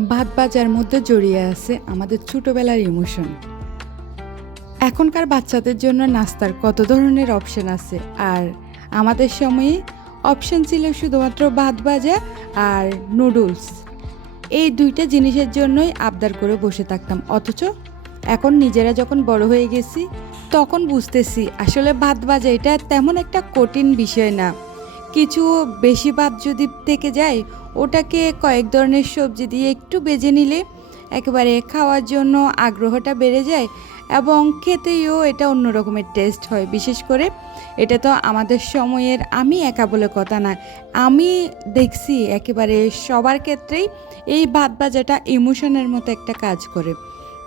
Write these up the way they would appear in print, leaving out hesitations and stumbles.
ভাত ভাজার মধ্যে জড়িয়ে আছে আমাদের ছোটোবেলার ইমোশন। এখনকার বাচ্চাদের জন্য নাস্তার কত ধরনের অপশন আছে, আর আমাদের সময়ে অপশন ছিল শুধুমাত্র ভাত ভাজা আর নুডলস। এই দুইটা জিনিসের জন্যই আবদার করে বসে থাকতাম, অথচ এখন নিজেরা যখন বড় হয়ে গেছি তখন বুঝতেছি আসলে ভাত ভাজা এটা তেমন একটা কঠিন বিষয় না। কিছু বেশি ভাত যদি থেকে যায়, ওটাকে কয়েক ধরনের সবজি দিয়ে একটু বেজে নিলে একেবারে খাওয়ার জন্য আগ্রহটা বেড়ে যায় এবং খেতেও এটা অন্য রকমের টেস্ট হয়। বিশেষ করে এটা তো আমাদের সময়ের, আমি একা বলে কথা না, আমি দেখছি একেবারে সবার ক্ষেত্রেই এই ভাত ভাজাটা ইমোশনের মতো একটা কাজ করে।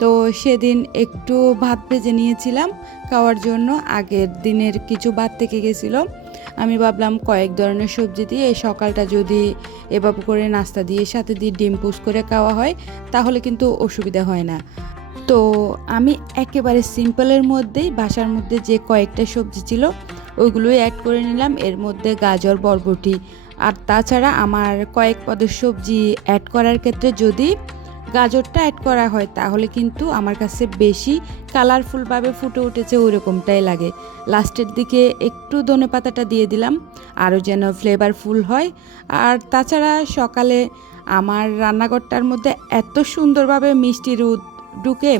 তো সেদিন একটু ভাত ভেজে নিয়েছিলাম খাওয়ার জন্য, আগের দিনের কিছু ভাত থেকে গেছিলো। আমি ভাবলাম কয়েক ধরনের সবজি দিয়ে এই সকালটা যদি এভাবে করে নাস্তা দিয়ে সাথে দিয়ে ডিম পুষ করে খাওয়া হয় তাহলে কিন্তু অসুবিধা হয় না। তো আমি একেবারে সিম্পলের মধ্যেই বাসার মধ্যে যে কয়েকটা সবজি ছিল ওইগুলোই অ্যাড করে নিলাম, এর মধ্যে গাজর, বরবটি। আর তাছাড়া আমার কয়েক পদের সবজি অ্যাড করার ক্ষেত্রে যদি গাজরটা অ্যাড করা হয় তাহলে কিন্তু আমার কাছে বেশি কালারফুলভাবে ফুটে উঠেছে ওইরকমটাই লাগে। লাস্টের দিকে একটু ধনেপাতাটা দিয়ে দিলাম আরও যেন ফ্লেভারফুল হয়। আর তাছাড়া সকালে আমার রান্নাঘরটার মধ্যে এত সুন্দরভাবে মিষ্টি রোদ ঢুকে,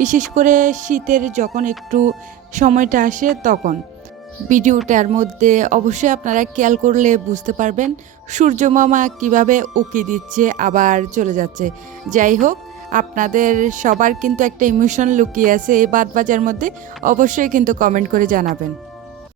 বিশেষ করে শীতের যখন একটু সময়টা আসে তখন। ভিডিওটার মধ্যে অবশ্যই আপনারা খেয়াল করলে বুঝতে পারবেন সূর্য মামা কীভাবে উকি দিচ্ছে আবার চলে যাচ্ছে। যাই হোক, আপনাদের সবার কিন্তু একটা ইমোশন লুকিয়ে আছে এই ভাত ভাজার মধ্যে, অবশ্যই কিন্তু কমেন্ট করে জানাবেন।